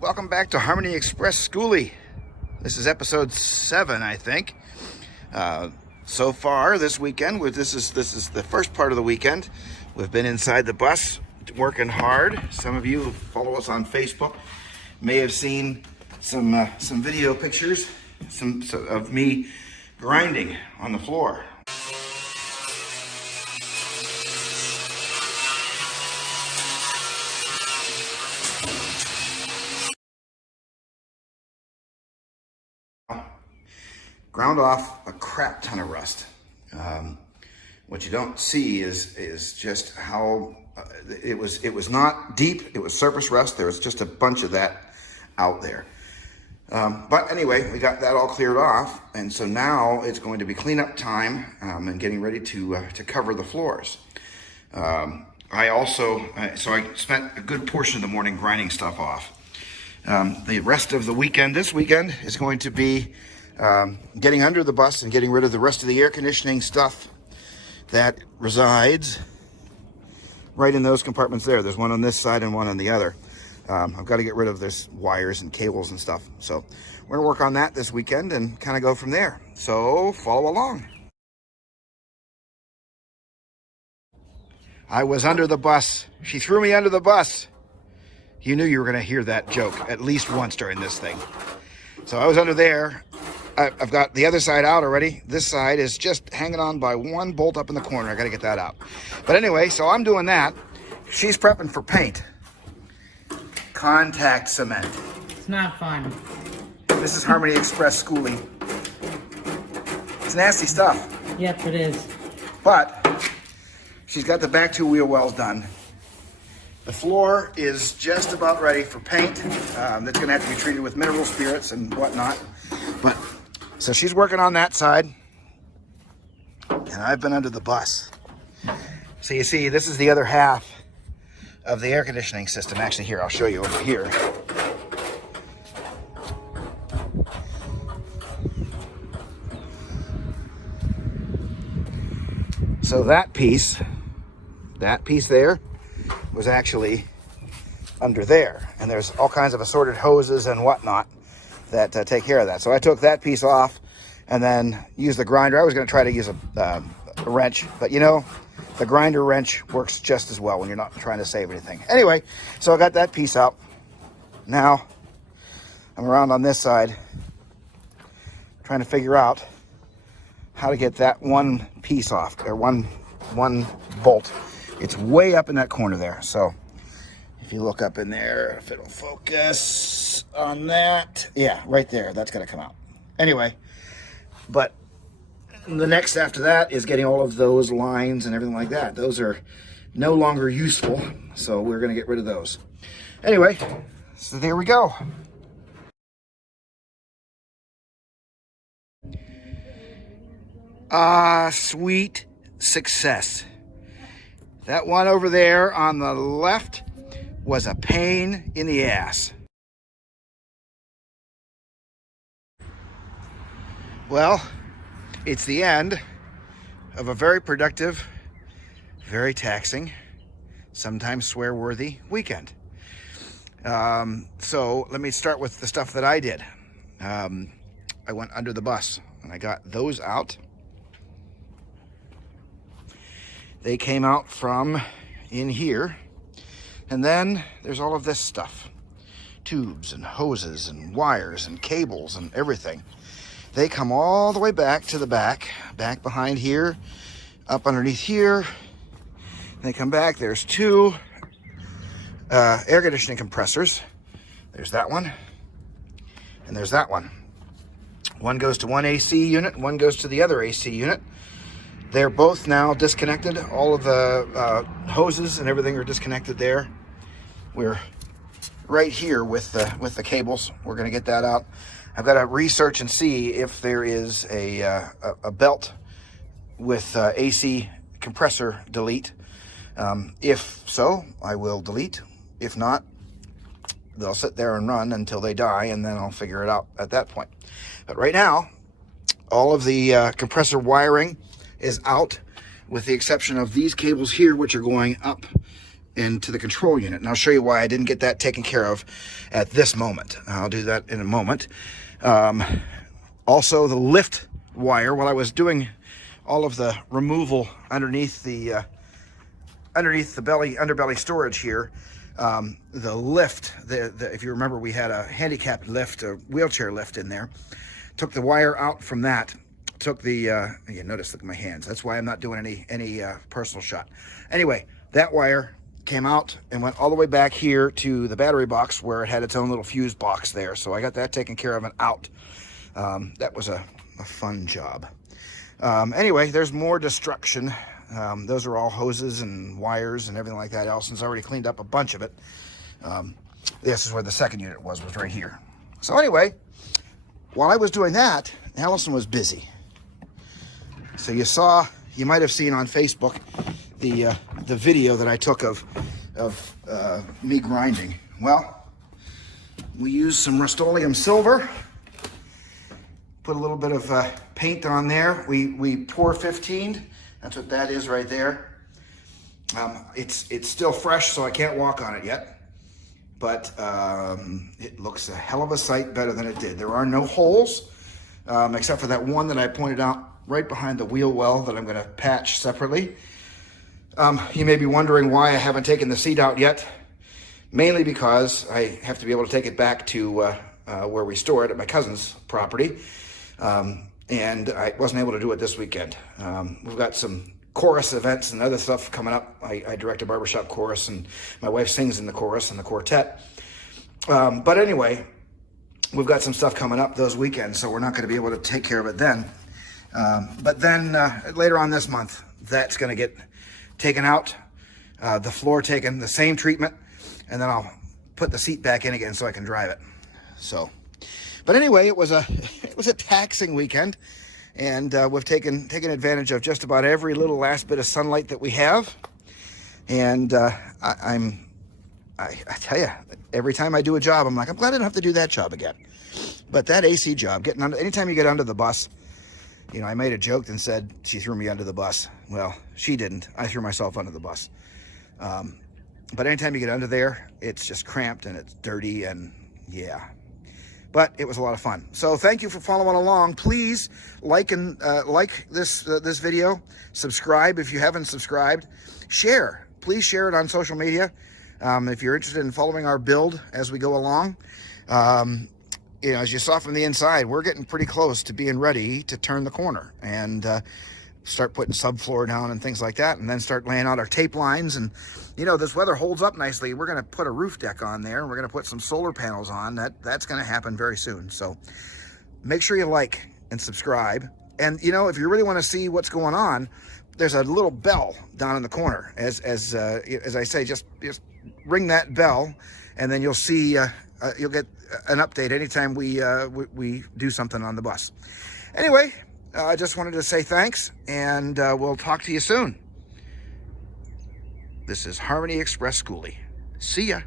Welcome back to Harmony Express.Skoolie. This is episode 7, I think. So far this weekend, this is the first part of the weekend. We've been inside the bus working hard. Some of you who follow us on Facebook may have seen some video pictures of me grinding on the floor. Ground off a crap ton of rust. What you don't see is just how it was not deep. It was surface rust. There was just a bunch of that out there. But anyway, we got that all cleared off, and so now it's going to be cleanup time and getting ready to cover the floors. I spent a good portion of the morning grinding stuff off. The rest of the weekend, this weekend, is going to be getting under the bus and getting rid of the rest of the air conditioning stuff that resides right in those compartments there. There's one on this side and one on the other. I've got to get rid of this wires and cables and stuff. So we're going to work on that this weekend and kind of go from there. So follow along. I was under the bus. She threw me under the bus. You knew you were going to hear that joke at least once during this thing. So I was under there. I've got the other side out already. This side is just hanging on by one bolt up in the corner. I got to get that out. But anyway, so I'm doing that. She's prepping for paint. Contact cement. It's not fun. This is Harmony Express.Skoolie. It's nasty stuff. Yep, it is. But she's got the back 2 wheel wells done. The floor is just about ready for paint. That's going to have to be treated with mineral spirits and whatnot. But so she's working on that side, and I've been under the bus. So you see, this is the other half of the air conditioning system. Actually, here, I'll show you over here. So that piece there was actually under there, and there's all kinds of assorted hoses and whatnot that take care of that. So I took that piece off and then used the grinder. I was going to try to use a wrench, but you know, the grinder wrench works just as well when you're not trying to save anything. Anyway, so I got that piece out. Now I'm around on this side trying to figure out how to get that one piece off, or one bolt. It's way up in that corner there. So if you look up in there, if it'll focus on that. Yeah, right there. That's going to come out. Anyway, but the next after that is getting all of those lines and everything like that. Those are no longer useful, so we're going to get rid of those. Anyway, so there we go. Sweet success. That one over there on the left was a pain in the ass. Well, it's the end of a very productive, very taxing, sometimes swear-worthy weekend. So let me start with the stuff that I did. I went under the bus and I got those out. They came out from in here. And then there's all of this stuff. Tubes and hoses and wires and cables and everything. They come all the way back to the back behind here, up underneath here. They come back. There's 2 air conditioning compressors. There's that one, and there's that one. One goes to one AC unit, one goes to the other AC unit. They're both now disconnected. All of the hoses and everything are disconnected there. We're right here with the cables. We're going to get that out. I've got to research and see if there is a belt with AC compressor delete. If so, I will delete. If not, they'll sit there and run until they die, and then I'll figure it out at that point. But right now, all of the compressor wiring is out, with the exception of these cables here, which are going up into the control unit. And I'll show you why I didn't get that taken care of at this moment. I'll do that in a moment. Also, the lift wire, while I was doing all of the removal underneath the underbelly storage here, the lift, if you remember, we had a handicap lift, a wheelchair lift in there. Took the wire out from that. Took the, you notice, look at my hands. That's why I'm not doing any personal shot. Anyway, that wire came out and went all the way back here to the battery box where it had its own little fuse box there. So I got that taken care of and out. That was a fun job. Anyway, there's more destruction. Those are all hoses and wires and everything like that. Allison's already cleaned up a bunch of it. This is where the second unit was right here. So anyway, while I was doing that, Allison was busy. So you might have seen on Facebook the video that I took of me grinding. Well, we used some Rust-Oleum silver, put a little bit of paint on there. We pour 15. That's what that is right there. It's still fresh, so I can't walk on it yet. But it looks a hell of a sight better than it did. There are no holes, except for that one that I pointed out right behind the wheel well that I'm going to patch separately. You may be wondering why I haven't taken the seat out yet. Mainly because I have to be able to take it back to where we store it at my cousin's property. And I wasn't able to do it this weekend. We've got some chorus events and other stuff coming up. I direct a barbershop chorus, and my wife sings in the chorus and the quartet. But anyway, we've got some stuff coming up those weekends, so we're not going to be able to take care of it then. But then later on this month, that's going to get taken out, the floor taken, the same treatment, and then I'll put the seat back in again so I can drive it. So, but anyway, it was a taxing weekend, and we've taken advantage of just about every little last bit of sunlight that we have. And I tell you, every time I do a job, I'm like, I'm glad I don't have to do that job again. But that AC job, anytime you get under the bus, you know, I made a joke and said she threw me under the bus. Well, she didn't. I threw myself under the bus. But anytime you get under there, it's just cramped and it's dirty, and yeah. But it was a lot of fun. So thank you for following along. Please like this video. Subscribe if you haven't subscribed. Share. Please share it on social media. If you're interested in following our build as we go along. You know, as you saw from the inside, we're getting pretty close to being ready to turn the corner and start putting subfloor down and things like that, and then start laying out our tape lines. And you know, this weather holds up nicely. We're going to put a roof deck on there, and we're going to put some solar panels on. That's going to happen very soon. So make sure you like and subscribe. And you know, if you really want to see what's going on, there's a little bell down in the corner. As I say, just ring that bell, and then you'll see. You'll get an update anytime we do something on the bus. Anyway, I just wanted to say thanks, and we'll talk to you soon. This is Harmony Express Skoolie. See ya.